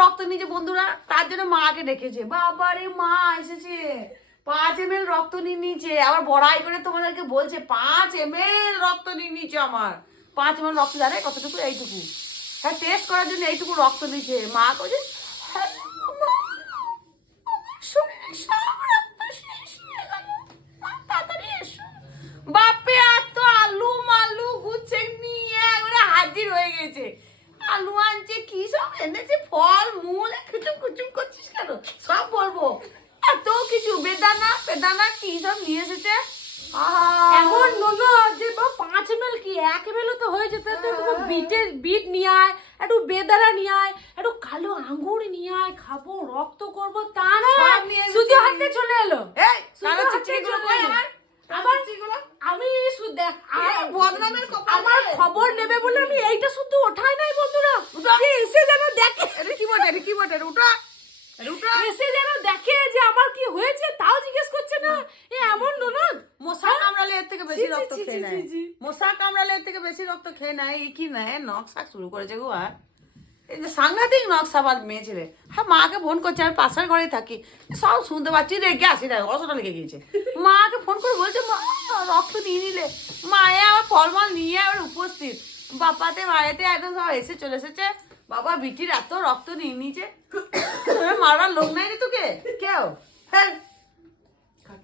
রক্ত নিয়েছে বন্ধুরা, তার জন্য মাকে ডেকেছে। বাবারে মা এসেছে, 5 ml রক্ত নিয়ে নিয়েছে, আবার বড়াই করে তোমাদেরকে বলছে 5 ml রক্ত নিয়ে নিয়েছে আমার। 5 ml রক্ত জানে কতটুকু? এইটুকু। হ্যাঁ, টেস্ট করার জন্য এইটুকু রক্ত নিয়েছে। মা কইছে বাপে আর তো আলু মালু গুচ্ছে নিয়ে একবারে হাজির হয়ে গেছে। আলু আনছে, কি সব এনেছে, ফল মূল, কুচুম কুচুম করছিস কেন? সব বলবো, এত কিছু, বেদানা পেদানা কি সব নিয়ে এসেছে। এমন নোনো যে 5 ml কি 1 ml তো হয়ে যেত। একটু বিট নিয়ে আয়, একটু বেদানা নিয়ে আয়, একটু কালো আঙ্গুর নিয়ে আয়, খাবো রক্ত করবো, তা না শুধু হাতে চলে এলো। এই কালো চিচিগুলো কই আমার? আবার আমি দেখ বদনামের আমার খবর নেবে বলে আমি এইটা শুধু ওঠাই নাই বন্ধুরা, যে এসে যেন দেখে। এটা কি বটে, এটা কি বটে? উঠা উঠা, এসে যেন দেখে যে আমার কি হয়েছে, তাও জিজ্ঞেস করছে না। এ এমন ননদ। মশা কামড়ালে এর থেকে বেশি জি, জি, রক্ত জি, খেয়ে জি, নেয়। জি। মশা কামড়ালে এর থেকে বেশি রক্ত খেয়ে নেয়। এই কি নেয়, নকশা শুরু করেছে গো। আর এই যে সাংঘাতিক নকশাবাদ মেয়ে ছেলে। হ্যাঁ, মাকে ফোন করছে, আমি পাশের ঘরে থাকি, সব শুনতে পাচ্ছি, রেগে আসি না, অতটা লেগে গিয়েছে। মাকে ফোন করে বলছে মা রক্ত নিয়ে নিলে। মায়ে আবার ফলমল নিয়ে আবার উপস্থিত, বাপাতে মায়েতে একদম সব এসে চলে এসেছে। বাবা বিটির এত রক্ত নিয়ে নিয়েছে, মারার লোক নাই রে তোকে কেউ। হ্যাঁ